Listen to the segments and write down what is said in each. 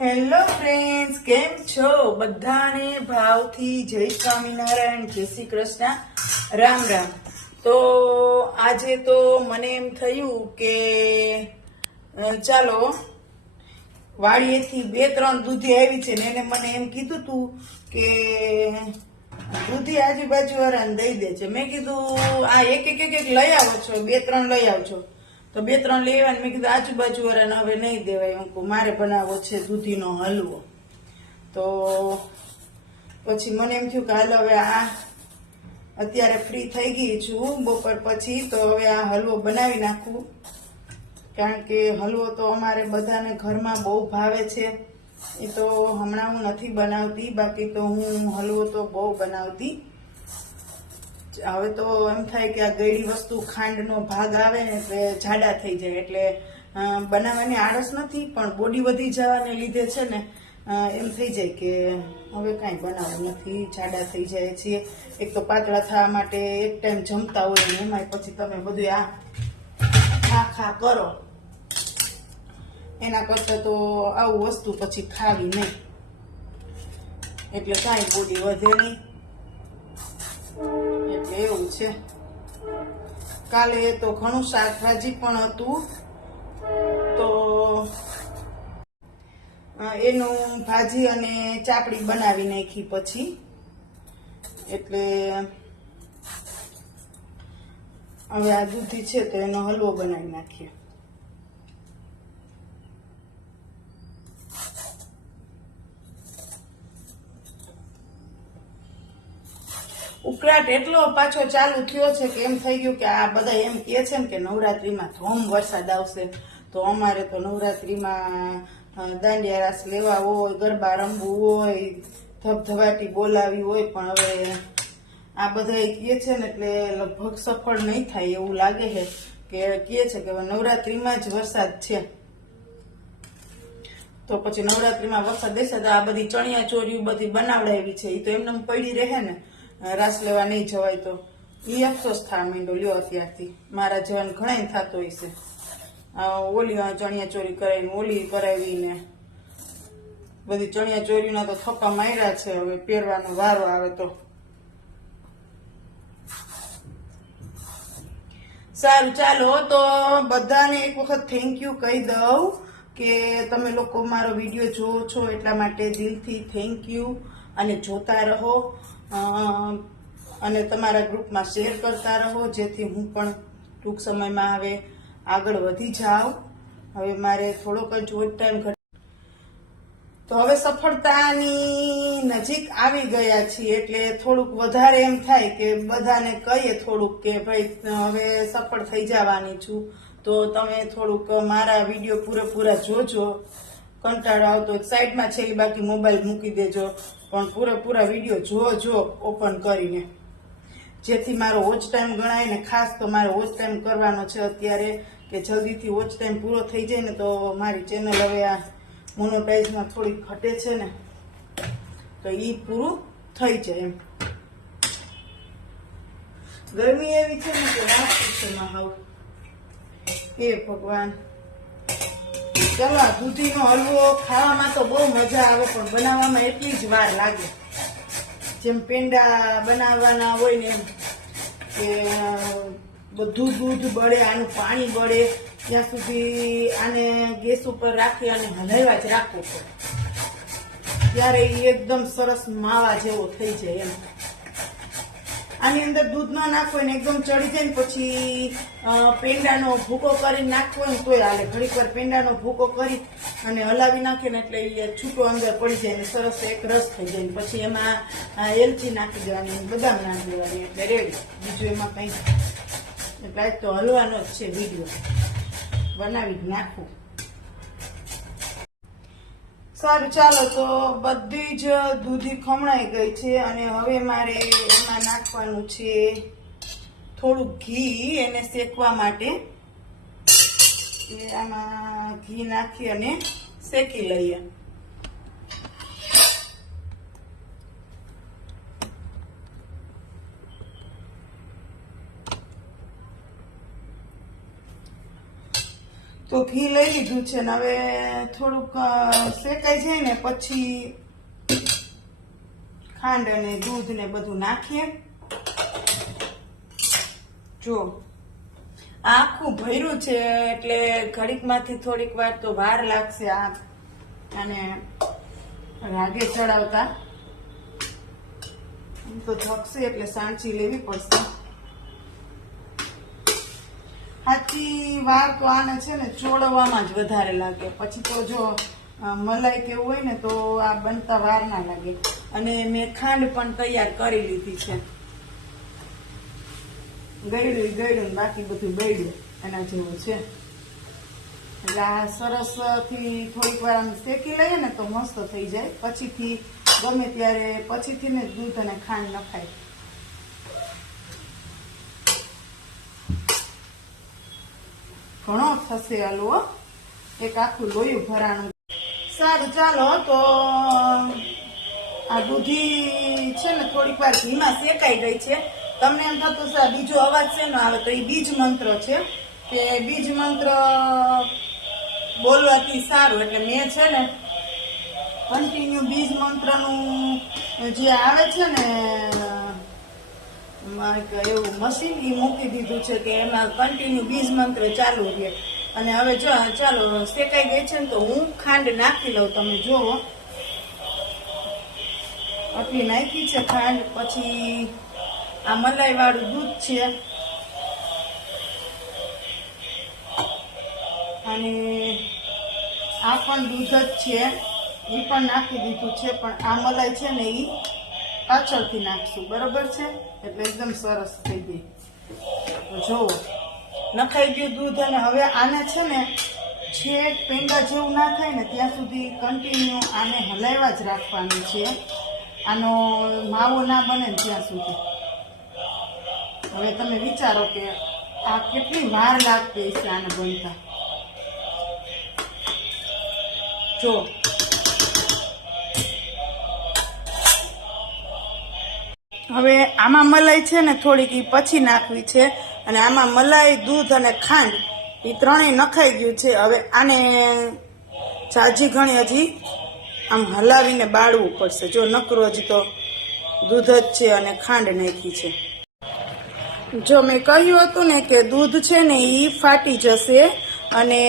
Hello friends કેમ છો? બધાને ભાવથી જય સ્વામિનારાયણ. જય શ્રી કૃષ્ણ. રામ રામ. તો આજે તો મને એમ થયું કે ચાલો, વાડીએથી બે, ત્રણ દૂધી આવી છે ને એને મને એમ કીધું તું કે, દૂધી આજુબાજુ વાળાને દઈ દે છે મેં કીધું, આ એક એક એક લઈ આવો છો, બે, ત્રણ લઈ આવજો. તો બે ત્રણ લઈ મેં કીધું આજુબાજુ વાળાને હવે નહીં દેવાય. હું કહું, મારે બનાવવો છે દૂધીનો હલવો. તો પછી મને એમ થયું કે હાલ હવે આ અત્યારે ફ્રી થઈ ગઈ છું. બપોર પછી તો હવે આ હલવો બનાવી નાખું. કારણ કે હલવો તો અમારે બધાને ઘરમાં બહુ ભાવે છે. એ તો હમણાં હું નથી બનાવતી. બાકી તો હું હલવો તો બહુ બનાવતી. હવે તો એમ થાય કે આ ગળી વસ્તુ ખાંડનો ભાગ આવે ને એટલે જાડા થઈ જાય. એટલે બનાવવાની આળસ નથી, પણ બોડી વધી જવાને લીધે છે ને એમ થઈ જાય કે હવે કાંઈ બનાવવું નથી, જાડા થઈ જાય છીએ એક તો પાતળા થવા માટે એક ટાઈમ જમતા હોય ને એમાંય પછી તમે બધું આ ખા ખા કરો. એના કરતાં તો આવું વસ્તુ પછી ખાવી નહીં. એટલે કાંઈ બોડી વધે નહીં. એટલે એવું છે. કાલે તો ઘણું શાકભાજી પણ હતું. તો એનું ભાજી અને ચાપડી બનાવી નાખી પછી. એટલે, હવે આ દૂધી છે તો એનો હલવો બનાવી નાખીએ. ઉકળાટ એટલો પાછો ચાલુ થયો છે કે એમ થઈ ગયું કે આ બધા એમ કહે છે ને કે નવરાત્રીમાં ધોમ વરસાદ આવશે. તો અમારે તો નવરાત્રીમાં દાંડિયા રાસ લેવા હોય, ગરબા રમવું હોય, ધબધબાટી બોલાવી હોય, પણ હવે આ બધા કહે છે ને એટલે લગભગ સફળ નહીં થાય એવું લાગે છે કે કહે છે કે નવરાત્રીમાં જ વરસાદ છે. તો પછી નવરાત્રીમાં વરસાદ દેશે તો આ બધી ચણિયા ચોરીઓ બધી બનાવડાવી છે. એ તો એમને પડી રહે ને. રાસ લેવા નહીં જવાય તો. એ અફસોસ થવા માંડ્યો લ્યો અત્યારથી. મારા જીવન ઘણા થતો હશે. ઓલી ચણિયા ચોરી કરાવીને ઓલી કરાવીને. બધી ચણિયા ચોરીના તો થપ્પા માર્યા છે. હવે પહેરવાનો વારો આવે તો. સારું, ચાલો તો બધાને એક વખત થેન્ક યુ કહી દઉં કે તમે લોકો મારો વીડિયો જોવો છો એટલા માટે દિલથી થેન્ક યુ અને જોતા રહો. અને તમારા ગ્રુપમાં શેર કરતા રહો, જેથી હું પણ ટૂંક સમયમાં હવે આગળ વધી જાઉં. હવે મારે થોડોક જ વોચ ટાઈમ તો હવે સફળતાની નજીક આવી ગયા છીએ, એટલે થોડુંક વધારે એમ થાય કે બધાને કહીએ થોડુંક કે ભાઈ, હવે સફળ થઈ જવાની છું. તો તમે થોડુંક મારા વીડિયો પૂરેપૂરા જોજો. કંટાળો આવતો સાઈડમાં છે એ બાકી મોબાઈલ મૂકી દેજો. પણ પૂરેપૂરા વીડિયો જોજો ઓપન કરીને. જેથી મારો વોચ ટાઈમ ગણાય ને ખાસ તો મારે વોચ ટાઈમ કરવાનો છે અત્યારે કે જલ્દીથી વોચ ટાઈમ પૂરો થઈ જાય ને તો મારી ચેનલ હવે આ મોનોટાઈઝમાં થોડીક ઘટે છે ને, તો એ પૂરું થઈ જાય એમ. ગરમી એવી છે ને કે વાત પૂછો હે ભગવાન. ચાલો દૂધીનો હલવો ખાવામાં તો બહુ મજા આવે, પણ બનાવવામાં એટલી જ વાર લાગે. જેમ પેંડા બનાવવાના હોય ને એમ, કે બધું દૂધ બળે, આનું પાણી બળે, ત્યાં સુધી આને ગેસ ઉપર રાખી અને હલાવ્યા જ રાખવું પડે. ત્યારે એકદમ સરસ માવા જેવો થઈ જાય એમ. આની અંદર દૂધ ના નાખવું ને એકદમ ચડી જાય ને પછી પેંડાનો ભૂકો કરીને નાખવો ને તોય હાલે. ઘડીક વાર પેંડાનો ભૂકો કરી અને હલાવી નાખે ને એટલે એ છૂટો અંદર પડી જાય ને સરસ એક રસ થઈ જાય પછી એમાં એલચી નાખી દેવાની, બદામ નાખી દેવાની એટલે રેડી બીજું એમાં કંઈ એટલે તો હલવાનો જ છે વીડિયો. બનાવી જ નાખવું સારું, ચાલો તો બધી જ દૂધી ખમણાઈ ગઈ છે અને હવે મારે એમાં નાખવાનું છે થોડું ઘી એને શેકવા માટે. આમાં ઘી નાખી અને શેકી લઈએ. ઘી લઈ લીધું છે ને હવે થોડુંક શેકાઈ જાય ને પછી ખાંડ અને દૂધ ને બધું નાખીએ. જો, આખું ભર્યું છે એટલે ઘડીકમાંથી થોડીક વાર તો વાર લાગશે આ અને રાગે ચડાવતા. તો થકશે એટલે સાણચી લેવી પડશે. સાચી વાર તો આને છે ને ચોળવામાં જ વધારે લાગે. પછી તો જો મલાઈ કેવું હોય ને તો આ બનતા વાર ના લાગે. અને મેં ખાંડ પણ તૈયાર કરી લીધી છે. ગળ્યું ગળ્યું બાકી બધું બળ્યું એના જેવું છે. એટલે આ સરસથી થોડીક વાર આમ શેકી લઈએ ને તો મસ્ત થઈ જાય. પછીથી ગમે ત્યારે, પછીથી ને દૂધ અને ખાંડ નખાય. ઘણો થશે હલવો એક આખું લોયું ભરાણું. સારું, ચાલો તો આ દૂધી છે ને થોડીક વાર ઘીમાં શેકાઈ ગઈ છે. તમને એમ થતું છે બીજો અવાજ છે ને આવે? તો એ બીજ મંત્ર છે. કે બીજ મંત્ર બોલવાથી સારું, એટલે મેં છે ને કન્ટિન્યુ બીજ મંત્રનું જે આવે છે ને એવું મશીન એ મૂકી દીધું છે કે એમાં કન્ટિન્યુ બીજ મંત્ર ચાલુ રહે. અને હવે જો ચાલો શેકાઈ ગઈ છે ને તો હું ખાંડ નાખી લઉં તમે જુઓ. આટલી નાખી છે ખાંડ, પછી આ મલાઈ વાળું દૂધ છે. અને આ પણ દૂધ જ છે. એ પણ નાખી દીધું છે, પણ આ મલાઈ છે ને એ પાછળથી નાખશું, બરોબર છે? એટલે એકદમ સરસ થઈ ગઈ. જોવો નખાઈ ગયું દૂધ અને હવે આને છે ને છેક પેંડા જેવું ના થાય ને ત્યાં સુધી કન્ટિન્યુ આને હલાવ્યા જ રાખવાનું છે. આનો માવો ના બને ત્યાં સુધી. હવે તમે વિચારો કે આ કેટલી વાર લાગતી હશે આને બનતા જો હવે આમાં મલાઈ છે ને થોડીક એ પછી નાખવી છે. અને આમાં મલાઈ, દૂધ અને ખાંડ એ ત્રણેય નખાઈ ગયું છે. હવે આને જાજી ઘણી હજી આમ હલાવીને બાળવું પડશે. જો નકરું હજી તો દૂધ જ છે અને ખાંડ નાખી છે. જો મેં કહ્યું હતું ને કે દૂધ છે ને એ ફાટી જશે અને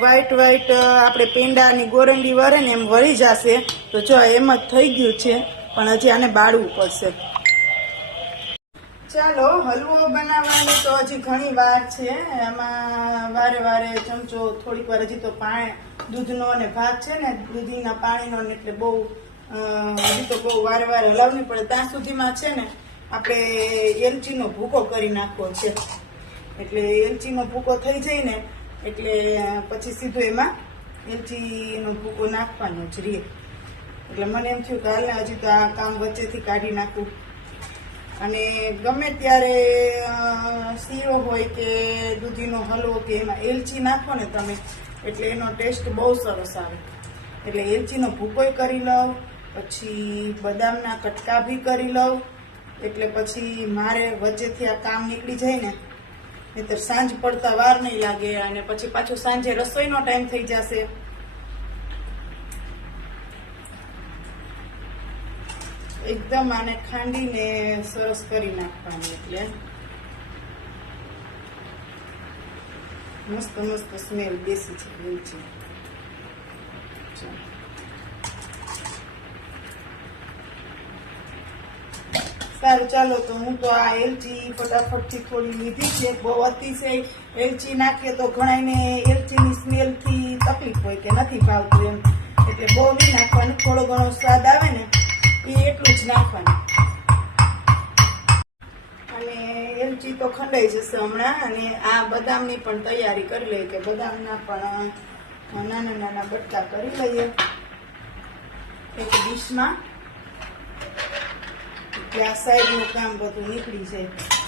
વ્હાઈટ વ્હાઈટ આપણે પેંડાની ગોરંડી વરે ને એમ વળી જશે. તો જો એમ જ થઈ ગયું છે. પણ હજી આને બાળવું પડશે. ચાલો, હલવો બનાવવાની તો હજી ઘણી વાર છે. એમાં વારે વારે ચમચો થોડીક વાર હજી તો પાણી, દૂધનો અને ભાત છે ને, દૂધીના પાણીનો ને એટલે બહુ હજી તો બહુ વારે વારે હલાવવી પડે. ત્યાં સુધીમાં છે ને, આપણે એલચીનો ભૂકો કરી નાખવો છે. એટલે એલચીનો ભૂકો થઈ જાય ને એટલે પછી સીધો એમાં એલચીનો ભૂકો નાખવાનો જ રહે એટલે મને એમ થયું કે હાલ હજી તો આ કામ વચ્ચેથી કાઢી નાખું. અને ગમે ત્યારે શીરો હોય કે દૂધીનો હલવો કે એમાં એલચી નાખો ને તમે, એટલે એનો ટેસ્ટ બહુ સરસ આવે. એટલે એલચીનો ભૂકોય કરી લઉં, પછી બદામના કટકા બી કરી લઉં, એટલે પછી મારે વચ્ચેથી આ કામ નીકળી જાય ને, નહીતર સાંજ પડતા વાર નહીં લાગે અને પછી પાછું સાંજે રસોઈનો ટાઈમ થઈ જશે. એકદમ આને ખાંડીને સરસ કરી નાખવાની એટલે. મસ્ત મસ્ત સ્મેલ બેસી છે એલચી સારું, ચાલો તો હું તો આ એલચી ફટાફટથી થોડી લીધી છે. બહુ અતિશય એલચી નાખીએ તો ઘણાને એલચીની સ્મેલથી તકલીફ હોય કે નથી ભાવતું એમ. એટલે બહુ નહીં નાખવાનું, થોડો ઘણો સ્વાદ આવે ને એટલું જ નાખવાનું. અને એલચી તો ખંડાઈ જશે હમણાં, અને આ બદામની પણ તૈયારી કરી લઈએ કે બદામના પણ નાના નાના બટકા કરી લઈએ. એક ડીશમાં. એટલે આ સાઈડનું કામ બધું નીકળી જાય.